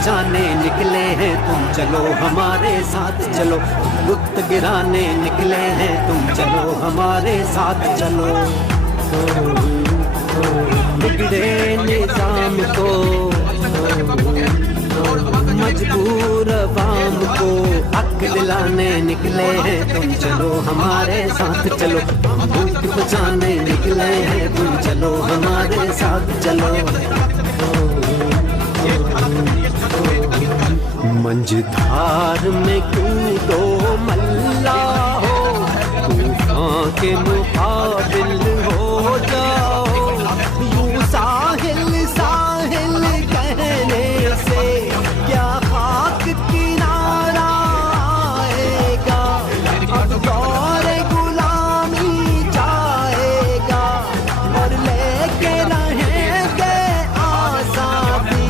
बचाने निकले हैं तुम चलो हमारे साथ चलो, गुप्त गिराने निकले हैं तुम चलो हमारे साथ चलो। बिगड़े निजाम को मजबूर अवाम को हक दिलाने निकले हैं तुम चलो हमारे साथ चलो, मुल्क बचाने निकले हैं तुम चलो हमारे साथ चलो। मंझधार में कूदो मल्ला हो, तूफान के मुकाबिल हो जाओ, यूं साहिल साहिल कहने से क्या खाक किनारा आएगा, अब दौर गुलामी जाएगा और लेके रहेंगे आजादी।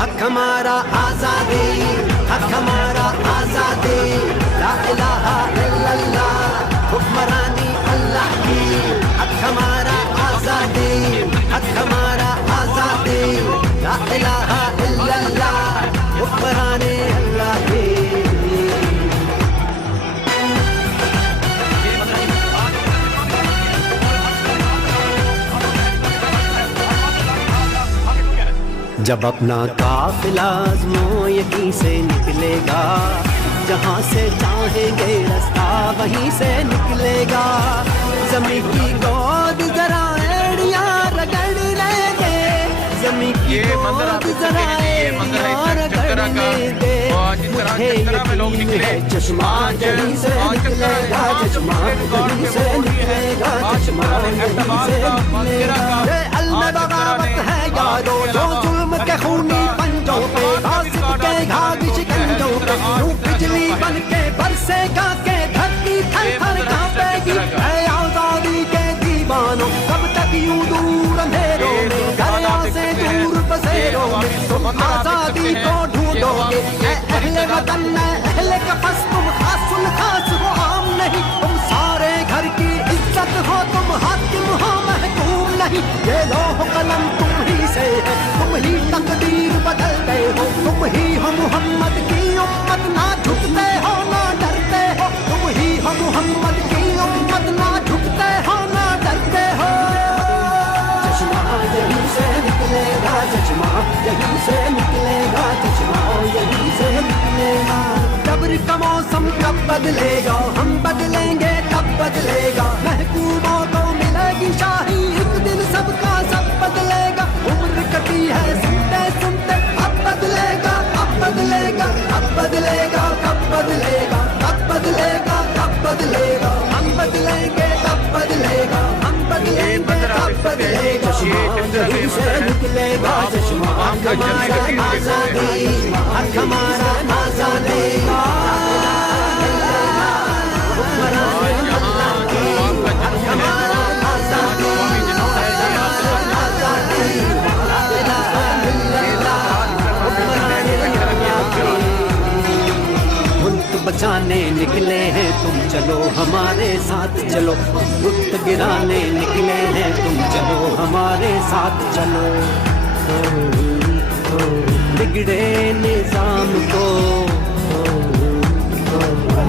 हक हमारा आजादी, हक हमारा आजादी, ला इलाहा इल्लल्लाह हुक्मरानी अल्लाह की। हक हमारा आजादी, हक हमारा आजादी, ला इलाहा इल्लल्लाह हुक्मरानी अल्लाह की। जब अपना काफिला आज़मो यहीं से निकलेगा, जहाँ से चाहेंगे रास्ता वहीं से निकलेगा। ज़मीन की गोद जरा एड़ियाँ रगड़ लेंगे, ज़मीन की गोद जरा एड़ियाँ रगड़ लेंगे। मुझे यकीन है चश्मा यहीं से निकलेगा, चश्मा यहीं से निकलेगा, चश्मा यहीं से निकलेगा। ये अल्लाह बगावत है यारो जो जुल्म के खूनी पंजों पे, फासिक के घाघ शिकंजों पे, यूं बिजली बन के बरसेगा के धरती थर थर कांपेगी। है आजादी के दीवानों कब तक यूं दूर अंधेरों में, दरिया से दूर बसेरों में तुम आजादी को ढूंढोगे। अहले वतन अहले कफस तुम खासुल खास हो आम नहीं, तुम सारे घर की इज्जत हो, तुम हाकिम हो महकूम नहीं। ये लोह कलम तुम ही से है, तुम ही तकदीर बदलते हो, तुम ही हो मोहम्मद की उम्मत, ना झुकते हो ना डरते हो, तुम ही हो मोहम्मद की उम्मत, ना झुकते हो ना डरते हो। चश्मा यहीं से निकलेगा, चश्मा यहीं से निकलेगा, चश्मा यहीं से निकलेगा। जबर का मौसम कब बदलेगा, हम बदलेंगे तब बदलेगा। महकूमों को मिलेगी शाही, एक दिन सबका सब बदलेगा। उम्र कटी है सुनते सुनते, अब बदलेगा अब बदलेगा अब बदलेगा, कब बदलेगा कब बदलेगा कब बदलेगा। हम बदलेंगे तब बदलेगा, हम बदलेंगे तब बदलेगा। चश्मा यहीं से निकलेगा, चश्मा हमारा आजादी, हक हमारा आजादी। बचाने निकले हैं तुम चलो हमारे साथ चलो, गुप्त गिराने निकले हैं तुम चलो हमारे साथ चलो। बिगड़े निजाम को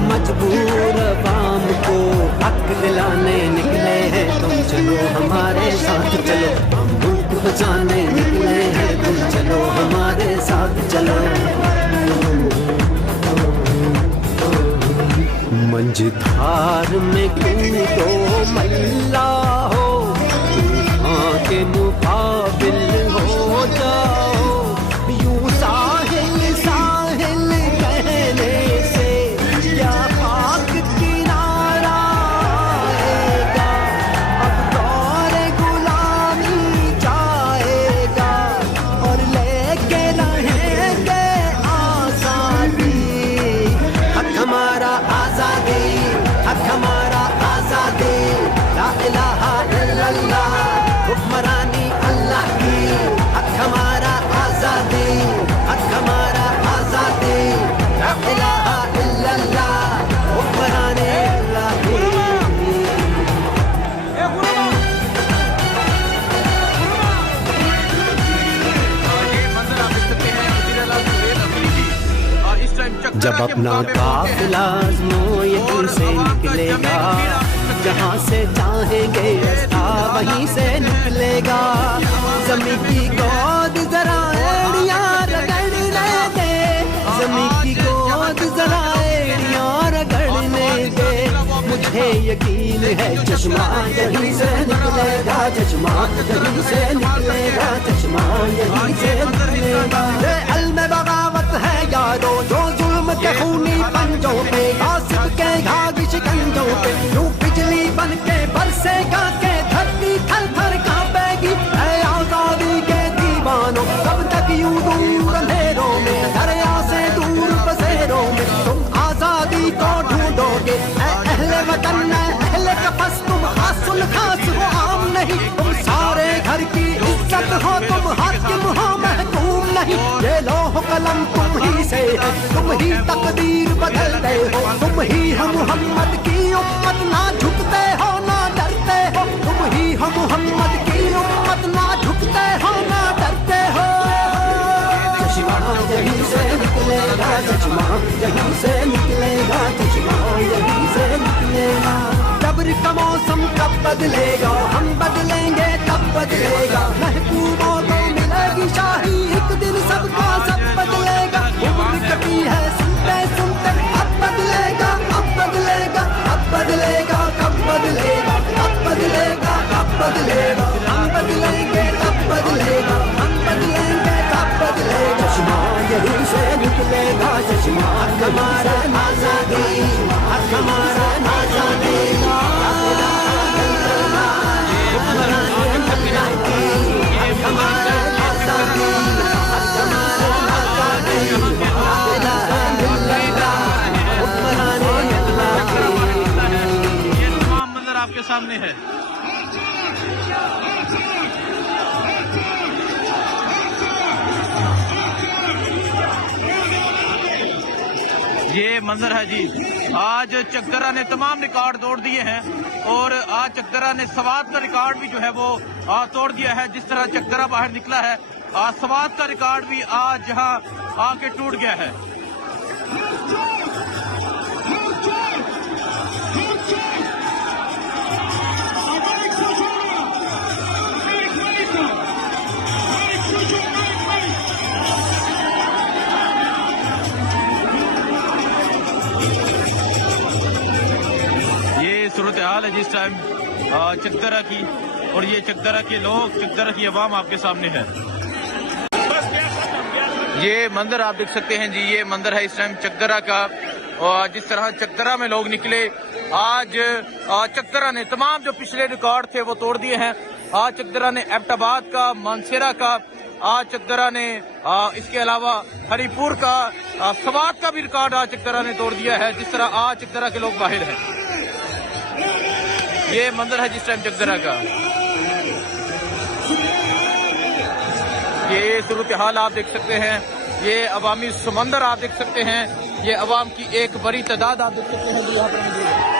मजबूर अवाम को हक दिलाने निकले हैं तुम चलो हमारे साथ चलो, मुल्क बचाने निकले हैं तुम चलो हमारे साथ चलो। मंझधार में कूदो मल्ला हो, तूफान के मुकाबिल हो जाओ, यूं साहिल साहिल कहने से क्या खाक किनारा आएगा। अब दौर गुलामी जाएगा और लेके रहेंगे आजादी। हक हमारा आजादी, हक हमारा आजादी, ला इलाहा जब अपना काफिला आज़मों से निकलेगा, जहाँ से चाहेंगे रास्ता वहीं से निकलेगा। ज़मीं की गोद जरा एड़ियाँ रगड़ने दे, ज़मीं की गोद जरा एड़ियाँ रगड़ने दे। मुझे यकीन है चश्मा यहीं से निकलेगा, चश्मा यहीं से निकलेगा, चश्मा यहीं से निकलेगा। ये अल्म बगावत है यारो जो जुल्म के खूनी पंजों पे, आसिफ के घाघ शिकंजों पे, यूं बिजली बन के बरसेगा के धरती थर थर कांपेगी। ऐ आजादी के दीवानों कब तक यूं दूर अंधेरों में, दरिया से दूर बसेरों में तुम आजादी को ढूंढोगे। ऐ अहले वतन अहले कफस तुम खासुल खास हो आम नहीं, तुम सारे घर की इज्जत हो, तुम हाकिम हो महकूम नहीं। ये लोह कलम तुम ही से है, तुम ही तकदीर बदलते हो, तुम ही हो मोहम्मद की उम्मत, ना झुकते हो ना डरते हो। तुम ही हो मोहम्मद की उम्मत, ना झुकते हो ना डरते हो। चश्मा यहीं से निकलेगा, चश्मा यहीं से निकलेगा, चश्मा यहीं से निकलेगा। जबर का मौसम कब बदलेगा, हम बदलेंगे तब बदलेगा। महबूबों को मिलेगी शाही, एक दिन सबका सब बदलेगा। उम्र कटी है सुनते सुनते, अब बदलेगा अब बदलेगा अब बदलेगा, कब बदलेगा अब बदलेगा अब बदलेगा। हम बदलेंगे तब बदलेगा, हम बदलेंगे तब बदलेगा। चश्मा यहीं से निकलेगा, चश्मा हमारा आजादी, हमारा आजादी। आपके सामने है। ये मंजर है जी, आज चकदरा ने तमाम रिकॉर्ड तोड़ दिए हैं और आज चकदरा ने सवात का रिकॉर्ड भी जो है वो तोड़ दिया है। जिस तरह चकदरा बाहर निकला है, आज सवात का रिकॉर्ड भी आज यहाँ आके टूट गया है। सूरत हाल है जिस टाइम चकदरा की, और ये चकदरा के लोग, चकदरा की आवाम आपके सामने है। ये मंदिर आप देख सकते हैं जी, ये मंदिर है इस टाइम चकदरा का। और जिस तरह चकदरा में लोग निकले, आज चकदरा ने तमाम जो पिछले रिकॉर्ड थे वो तोड़ दिए हैं। आज चकदरा ने एबटाबाद का, मानसेरा का, आज चकदरा ने इसके अलावा हरिपुर का, सवात का भी रिकॉर्ड आज चकदरा ने तोड़ दिया है। जिस तरह आज चकदरा के लोग बाहर हैं, ये मंदिर है जिस टाइम चकदरा का। ये सूरत हाल आप देख सकते हैं, ये अवामी समंदर आप देख सकते हैं, ये अवाम की एक बड़ी तादाद आप देख सकते हैं जो यहाँ पर मौजूद है।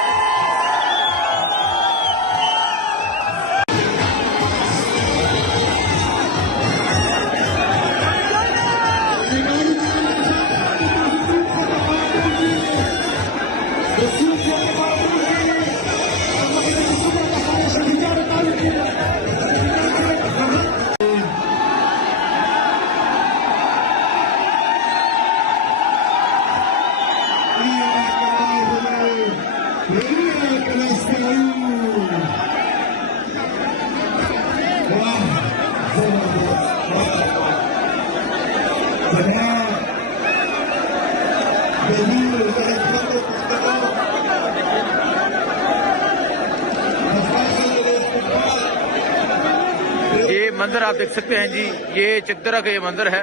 ये मंदिर आप देख सकते हैं जी, ये चकदरा का ये मंदिर है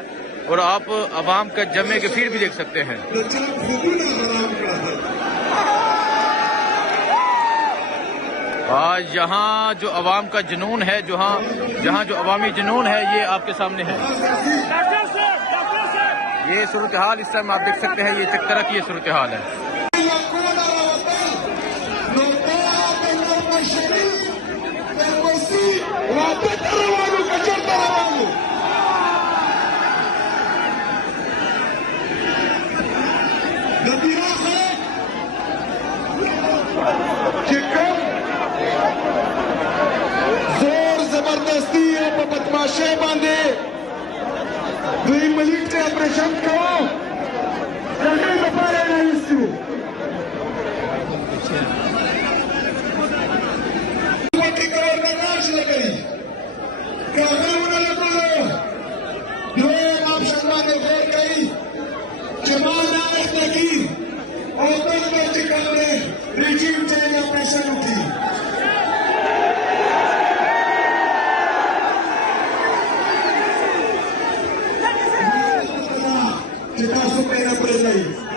और आप अवाम का जमे के फिर भी देख सकते हैं। आज यहाँ जो अवाम का जुनून है, जहाँ जो अवामी जुनून है, ये आपके सामने है। ये सूरत हाल इस टाइम आप देख सकते हैं, ये चकदरा की ये सूरत हाल है। 2 मिनिट के ऑपरेशन करो जल्दी बता रहे हैं इसको regime change operation uthi kita supaya boleh